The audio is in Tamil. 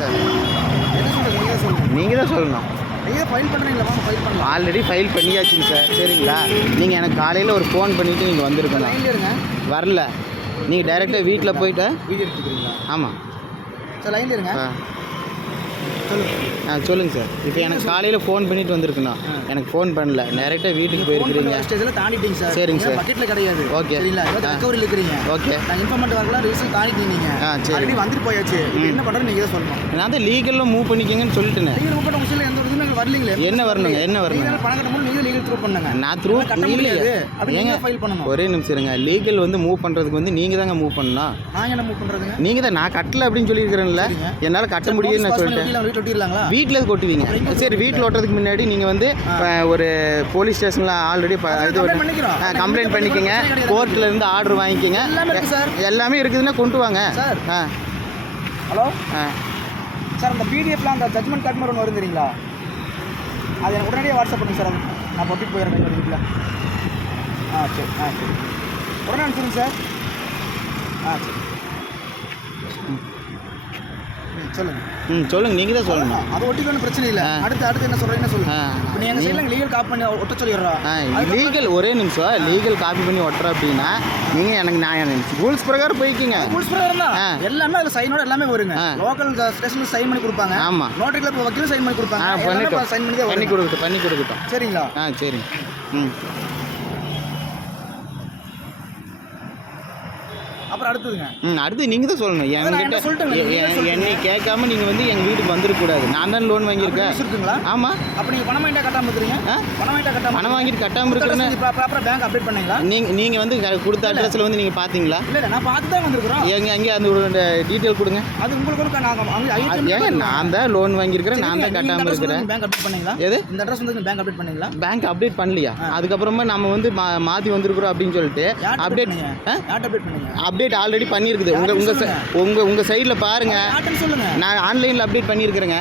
சார். என்ன சொல்கிறீங்க? நீங்கள் தான் சொல்லணும். நீங்கள் ஃபைல் பண்ணுறீங்களா? ஃபைல் பண்ணலாம். ஆல்ரெடி ஃபைல் பண்ணியாச்சுங்க சார். சரிங்களா, நீங்கள் எனக்கு காலையில் ஒரு ஃபோன் பண்ணிவிட்டு நீங்கள் வந்திருக்கணும். லைன்ல இருங்க. வரல, நீங்கள் டைரெக்டாக வீட்டில் போயிட்டு. வீடியோ எடுத்துக்கிறீங்களா? ஆமாம் சார் லைன்ல இருங்க. சொல்லுங்கள் சார். இப்போ எனக்கு காலையில் ஃபோன் பண்ணிட்டு வந்திருக்கணும். எனக்கு ஃபோன் பண்ணல, டேரெக்டாக வீட்டுக்கு போயிருக்கிறீங்க. ஸ்டேஜில் தாண்டிட்டீங்க சார். சரிங்க சார். பக்கெட்டில் கிடையாது. ஓகே சரிங்களா, ரெக்கவரியில் இருக்கிறீங்க. ஓகே, நான் இன்ஃபார்மெண்ட் வரலாம், ரிஜிஸ்டர் தாண்டிட்டீங்க. சரி. ஆல்ரெடி வந்துட்டு போயாச்சு. என்ன பண்ணுறது நீங்கள் தான் சொல்லணும். நான் தான் லீகலில் மூவ் பண்ணிக்கங்கன்னு சொல்லிட்டேனே. நீங்கள் மூவ் பண்ண உங்கள் எந்த ஒரு இதுவுமே வரலீங்களே. என்ன வரணுங்க? என்ன வரணும்? நீங்கள் பணம் கட்ட முடியும், நீங்கள் லீகல் த்ரூ பண்ணுங்க. நான் த்ரூ கட்ட முடியாது. அப்படி நீங்கள் ஃபைல் பண்ணணும். ஒரே நிமிஷம் இருங்க. லீகல் வந்து மூவ் பண்ணுறதுக்கு வந்து நீங்கள் தாங்க மூவ் பண்ணலாம். நான் என்ன மூவ் பண்ணுறதுங்க? நீங்கள் தான். நான் கட்டலை அப்படின்னு சொல்லியிருக்கிறேன்ல, என்னால் கட்ட முடியுதுன்னு நான் சொல்லிட்டேன். வீட்டில் ஒட்டிடலாங்களா? வீட்டில் கொட்டுவீங்க. சரி, வீட்டில் ஓட்டுறதுக்கு முன்னாடி நீங்கள் வந்து ஒரு போலீஸ் ஸ்டேஷனில் ஆல்ரெடி இது கம்ப்ளைண்ட் பண்ணிக்கோங்க. கோர்ட்டில் இருந்து ஆர்டர் வாங்கிக்கோங்க. எல்லாமே இருக்குதுன்னா கொண்டு வாங்க சார். ஹலோ சார், அந்த பிடிஎஃப்லாம் அந்த ஜட்மெண்ட் கார்டு மாதிரி ஒன்று வரும் தெரியுங்களா? அது எனக்கு உடனடியே வாட்ஸ்அப் பண்ணுங்க சார். நான் பப்ளிக் போயிடுறேன் வீட்டில். சரி. சரி, உடனே அனுப்பிச்சுடுங்க சார். சரி. சொல்லுங்கள். சொல்லுங்கள். நீங்கள் தான் சொல்லணும். அது ஒட்டிக்கணும், பிரச்சனை இல்லை. அடுத்து என்ன சொல்கிறீங்கன்னு சொல்லுங்கள். இப்போ நீங்கள் சைடில் லீகல் காப்பி பண்ணி ஒட்ட சொல்லிடுறோம். லீகல் ஒரே நிமிஷம். லீகல் காப்பி பண்ணி ஒட்டுறோம் அப்படின்னா நீங்கள் எனக்கு நான் ரூல்ஸ் பிரகாரம் போய்க்குங்க. ரூல்ஸ் பிரகாரம் தான் எல்லாமே அதில் சைனோட எல்லாமே வருங்க. லோக்கல் ஸ்டேஷனில் சைன் பண்ணி கொடுப்பாங்க. ஆமாம். நோட்டரியில் இப்போ வக்கீல் சைன் பண்ணி கொடுப்பாங்க. சைன் பண்ணி கொடுக்கட்டும். சரிங்களா? சரி. அப்புறம் அடுத்ததுங்க. அடுத்து நீங்கள் தான் சொல்லணும். என்கிட்ட என்னை கேட்காம நீங்கள் வந்து எங்கள் வீட்டுக்கு வந்துடக்கூடாது. நான் தான் லோன் வாங்கியிருக்கேன். இருக்குங்களா? ஆமாம். அப்போ நீங்கள் பணம் வாங்கிட்டா கட்டாமல் இருக்கிறீங்க. பணம் வாங்கிட்டு கட்டாமல் இருக்கிறேன்னு ப்ராப்பராக பேங்க் அப்டேட் பண்ணீங்களா? நீங்கள் வந்து கொடுத்த அட்ரஸில் வந்து நீங்கள் பார்த்தீங்களா? இல்லை, நான் பார்த்து தான் வந்திருக்கிறோம். அங்கே அந்த ஒரு டீட்டெயில் கொடுங்க. அது உங்களுக்கு நான் தான் லோன் வாங்கியிருக்கிறேன். நான் தான் கட்டாமல் இருக்கிறேன். பேங்க் அப்டேட் பண்ணீங்களா? எது இந்த அட்ரஸ் வந்து பேங்க் அப்டேட் பண்ணீங்களா? பேங்க் அப்டேட் பண்ணலையா? அதுக்கப்புறமா நம்ம வந்து மாற்றி வந்திருக்கிறோம் அப்படின்னு சொல்லிட்டு அப்டேட் அப்டேட் ஆல்ரெடி பண்ணியிருக்குது. உங்கள் சைடில் பாருங்கள். நான் ஆன்லைனில் அப்டேட் பண்ணியிருக்கிறேங்க.